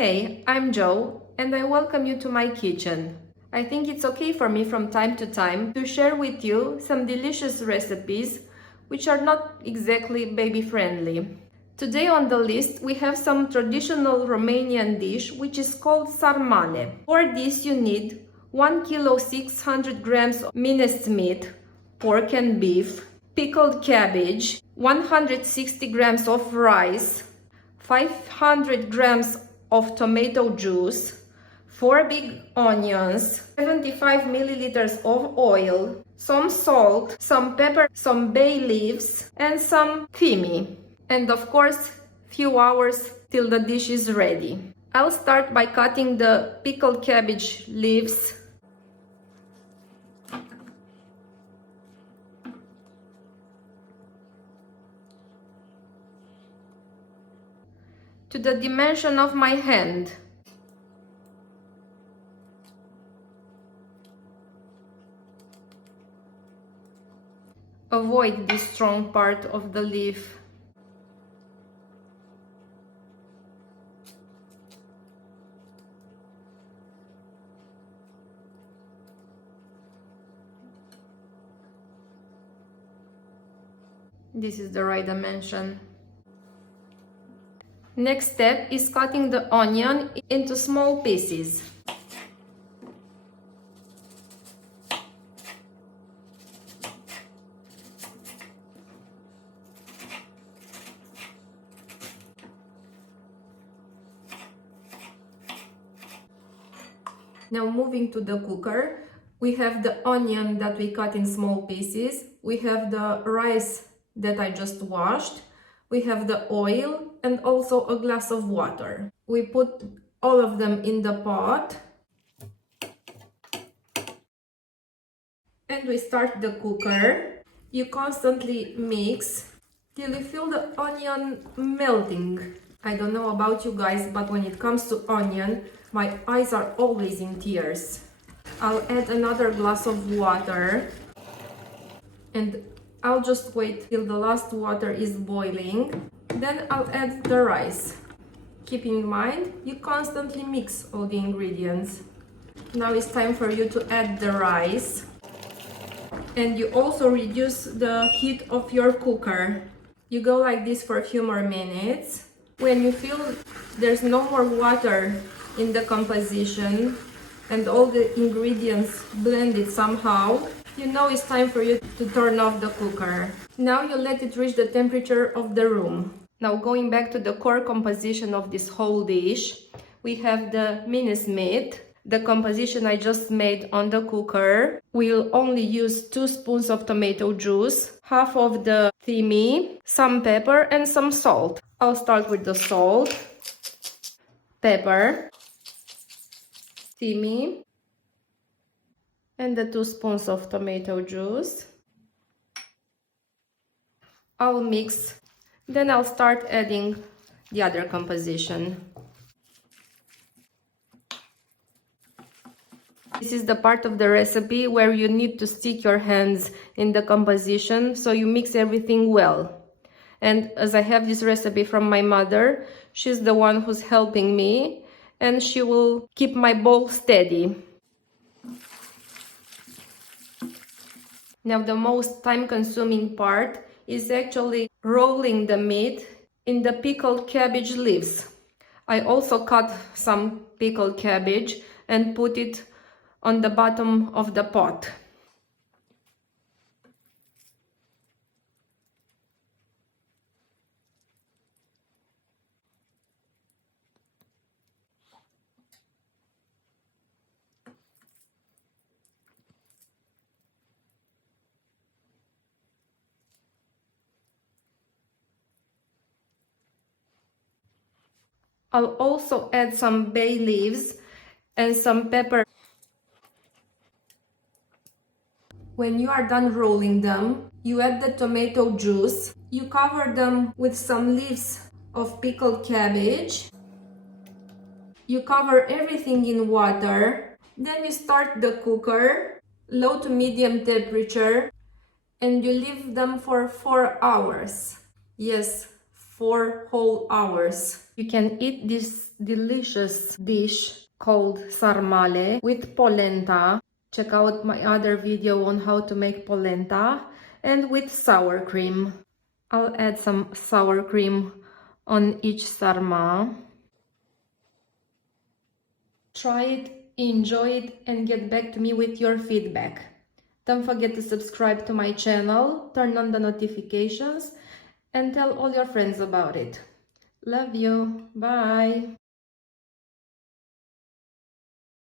Hey, I'm Joe, and I welcome you to my kitchen. I think it's okay for me from time to time to share with you some delicious recipes which are not exactly baby-friendly. Today on the list we have some traditional Romanian dish which is called sarmale. For this you need 1 kilo 600 grams of minced meat, pork and beef, pickled cabbage, 160 grams of rice, 500 grams of tomato juice, 4 big onions, 75 milliliters of oil, some salt, some pepper, some bay leaves, and some thyme. And of course, few hours till the dish is ready. I'll start by cutting the pickled cabbage leaves. To the dimension of my hand. Avoid this strong part of the leaf. This is the right dimension. Next step is cutting the onion into small pieces. Now moving to the cooker, we have the onion that we cut in small pieces, we have the rice that I just washed, we have the oil and also a glass of water. We put all of them in the pot and we start the cooker. You constantly mix till you feel the onion melting. I don't know about you guys, but when it comes to onion, my eyes are always in tears. I'll add another glass of water and I'll just wait till the last water is boiling. Then I'll add the rice. Keep in mind, you constantly mix all the ingredients. Now it's time for you to add the rice. And you also reduce the heat of your cooker. You go like this for a few more minutes. When you feel there's no more water in the composition and all the ingredients blended somehow, you know it's time for you to turn off the cooker. Now you let it reach the temperature of the room. Now going back to the core composition of this whole dish, we have the minced meat. The composition I just made on the cooker. We'll only use 2 spoons of tomato juice, half of the thyme, some pepper and some salt. I'll start with the salt, pepper, thyme, and the 2 spoons of tomato juice. I'll mix, then I'll start adding the other composition. This is the part of the recipe where you need to stick your hands in the composition so you mix everything well. And as I have this recipe from my mother, she's the one who's helping me and she will keep my bowl steady. Now the most time-consuming part is actually rolling the meat in the pickled cabbage leaves. I also cut some pickled cabbage and put it on the bottom of the pot. I'll also add some bay leaves and some pepper. When you are done rolling them, you add the tomato juice. You cover them with some leaves of pickled cabbage. You cover everything in water. Then you start the cooker, low to medium temperature, and you leave them for 4 hours. Yes, 4 whole hours. You can eat this delicious dish called sarmale with polenta. Check out my other video on how to make polenta, and with sour cream. I'll add some sour cream on each sarma. Try it, enjoy it, and get back to me with your feedback. Don't forget to subscribe to my channel, turn on the notifications, and tell all your friends about it. Love you. Bye.